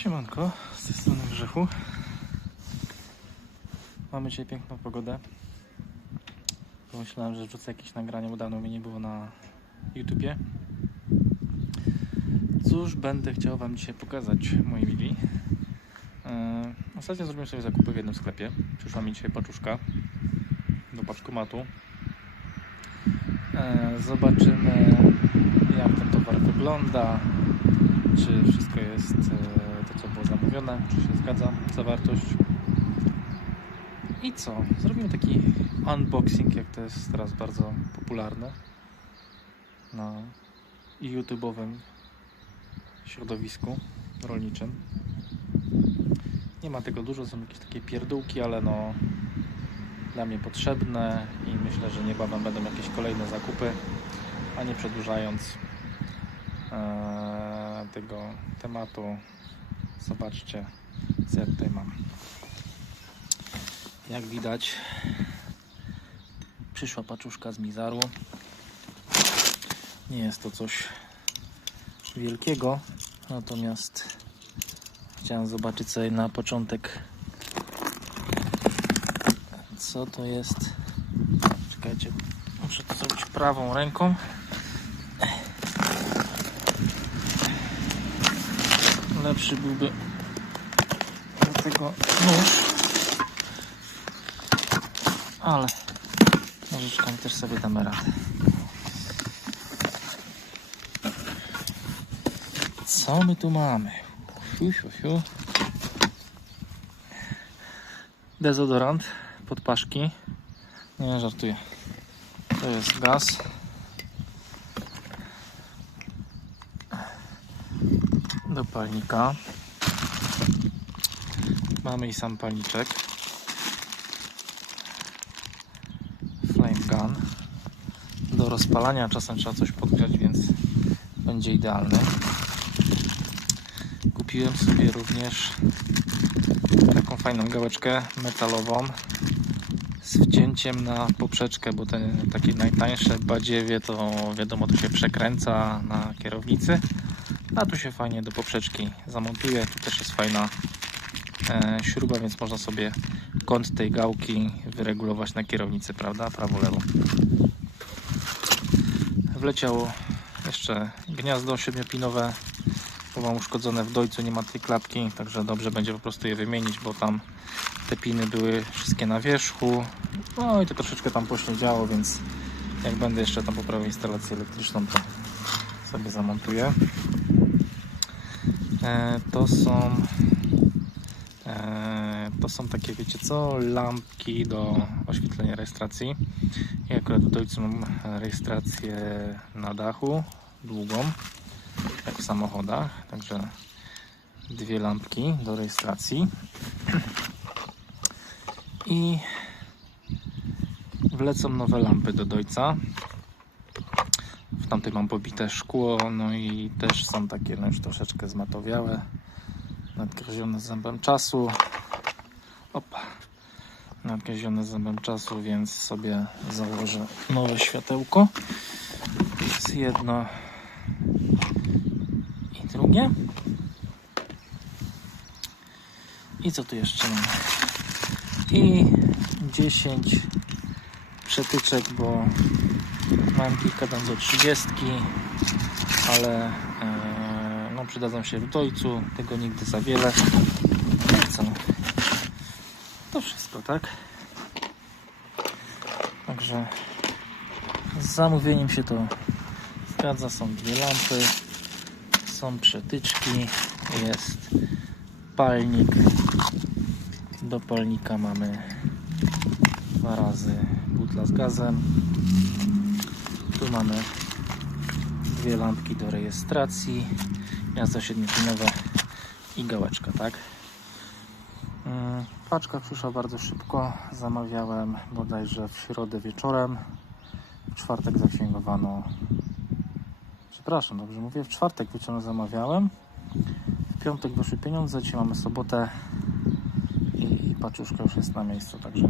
Siemanko, z tej strony Grzechu. Mamy dzisiaj piękną pogodę. Pomyślałem, że wrzucę jakieś nagranie, bo dawno mnie nie było na YouTubie. Cóż będę chciał Wam dzisiaj pokazać, moi mili. Eee, ostatnio zrobiłem sobie zakupy w jednym sklepie. Przyszła mi dzisiaj paczuszka do paczkomatu. Eee, zobaczymy, jak ten towar wygląda, czy wszystko jest e, co było zamówione, czy się zgadza zawartość. I co? Zrobimy taki unboxing, jak to jest teraz bardzo popularne na YouTube'owym środowisku rolniczym. Nie ma tego dużo, są jakieś takie pierdółki, ale no dla mnie potrzebne i myślę, że niebawem będą jakieś kolejne zakupy, a nie przedłużając e, tego tematu zobaczcie co ja tutaj mam. Jak widać przyszła paczuszka z Mizaru. Nie jest to coś wielkiego natomiast chciałem zobaczyć sobie na początek co to jest. Czekajcie muszę to zrobić prawą ręką lepszy byłby do tego nóż. Ale nożyczkami też sobie damy radę. Co my tu mamy? Fiu, fiu, fiu. dezodorant pod paszki nie żartuję. To jest gaz do palnika. Mamy i sam palniczek. Flame gun. Do rozpalania czasem trzeba coś podgrzać, więc będzie idealny. Kupiłem sobie również taką fajną gałeczkę metalową z wcięciem na poprzeczkę, bo te takie najtańsze badziewie to wiadomo to się przekręca na kierownicy a tu się fajnie do poprzeczki zamontuje. Tu też jest fajna e, śruba, więc można sobie kąt tej gałki wyregulować na kierownicy, prawda? Prawo-lewo. Wleciało jeszcze gniazdo siedmiopinowe, bo mam uszkodzone w dojcu, nie ma tej klapki, także dobrze będzie po prostu je wymienić, bo tam te piny były wszystkie na wierzchu. No i to troszeczkę tam pośniedziało, więc jak będę jeszcze tam poprawił instalację elektryczną, to sobie zamontuję. E, to są e, to są takie, wiecie co, lampki do oświetlenia rejestracji. Ja akurat Dojcu mam rejestrację na dachu, długą, jak w samochodach, także dwie lampki do rejestracji. I wlecą nowe lampy do Dojca. Tamtej mam pobite szkło, no i też są takie no już troszeczkę zmatowiałe, nadgryzione zębem czasu. Opa, nadgryzione zębem czasu, więc sobie założę nowe światełko. Jest jedno i drugie. I co tu jeszcze mamy? I 10 przetyczek, bo Mam kilka tam do 30, ale e, no, przydadzą się w dojcu. Tego nigdy za wiele. No co? To wszystko, tak? Także z zamówieniem się to zgadza. Są dwie lampy, są przetyczki, jest palnik. Do palnika mamy dwa razy butla z gazem. Mamy dwie lampki do rejestracji, gniazdo siedmiopinowe i gałeczka, tak? Mm, Paczka przyszła bardzo szybko. Zamawiałem bodajże w środę wieczorem. W czwartek zaksięgowano. Przepraszam, dobrze mówię. W czwartek wieczorem zamawiałem. W piątek wyszły pieniądze. Dzisiaj mamy sobotę i, i paczuszka już jest na miejscu. Także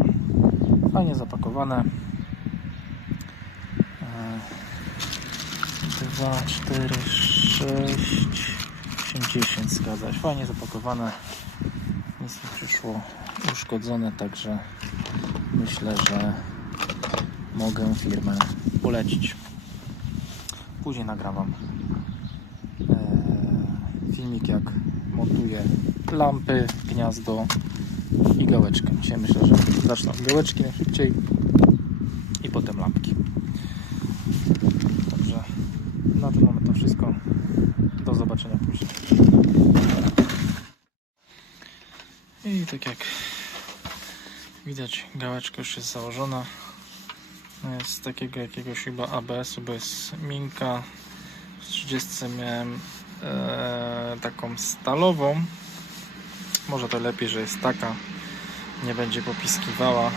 fajnie zapakowane. 2, 4, 6, 80 zgadza się. Fajnie zapakowane. Nic nie przyszło uszkodzone, także myślę, że mogę firmę polecić. Później nagram wam e, filmik jak montuję lampy, gniazdo i gałeczkę. Dzisiaj myślę, że zacznę od gałeczki najszybciej i potem lampki. Także na ten moment to wszystko. Do zobaczenia później. I tak jak widać, gałeczka już jest założona. Z takiego jakiegoś chyba ABS-u, bo jest miękka. W 30 miałem e, taką stalową. Może to lepiej, że jest taka. Nie będzie popiskiwała.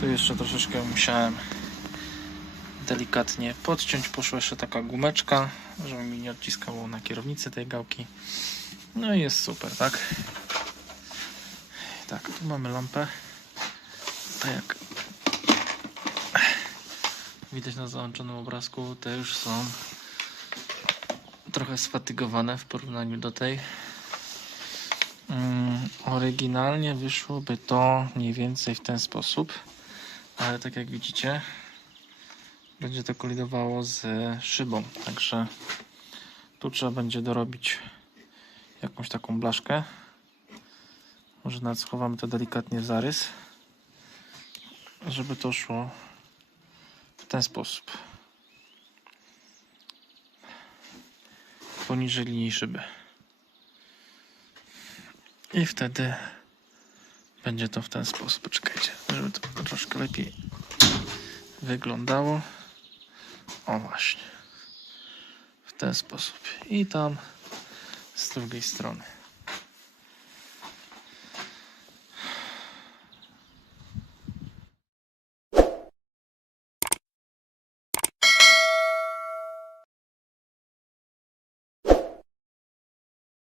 Tu jeszcze troszeczkę musiałem delikatnie podciąć. Poszła jeszcze taka gumeczka, żeby mi nie odciskało na kierownicy tej gałki. No i jest super, tak? Tak, tu mamy lampę. Tak jak widać na załączonym obrazku, te już są trochę sfatygowane w porównaniu do tej. Mm, oryginalnie wyszłoby to mniej więcej w ten sposób, ale tak jak widzicie, będzie to kolidowało z szybą, także tu trzeba będzie dorobić jakąś taką blaszkę. Może nawet schowamy to delikatnie w zarys, żeby to szło w ten sposób. Poniżej linii szyby. I wtedy będzie to w ten sposób. Poczekajcie, żeby to troszkę lepiej wyglądało. O właśnie. W ten sposób. I tam z drugiej strony.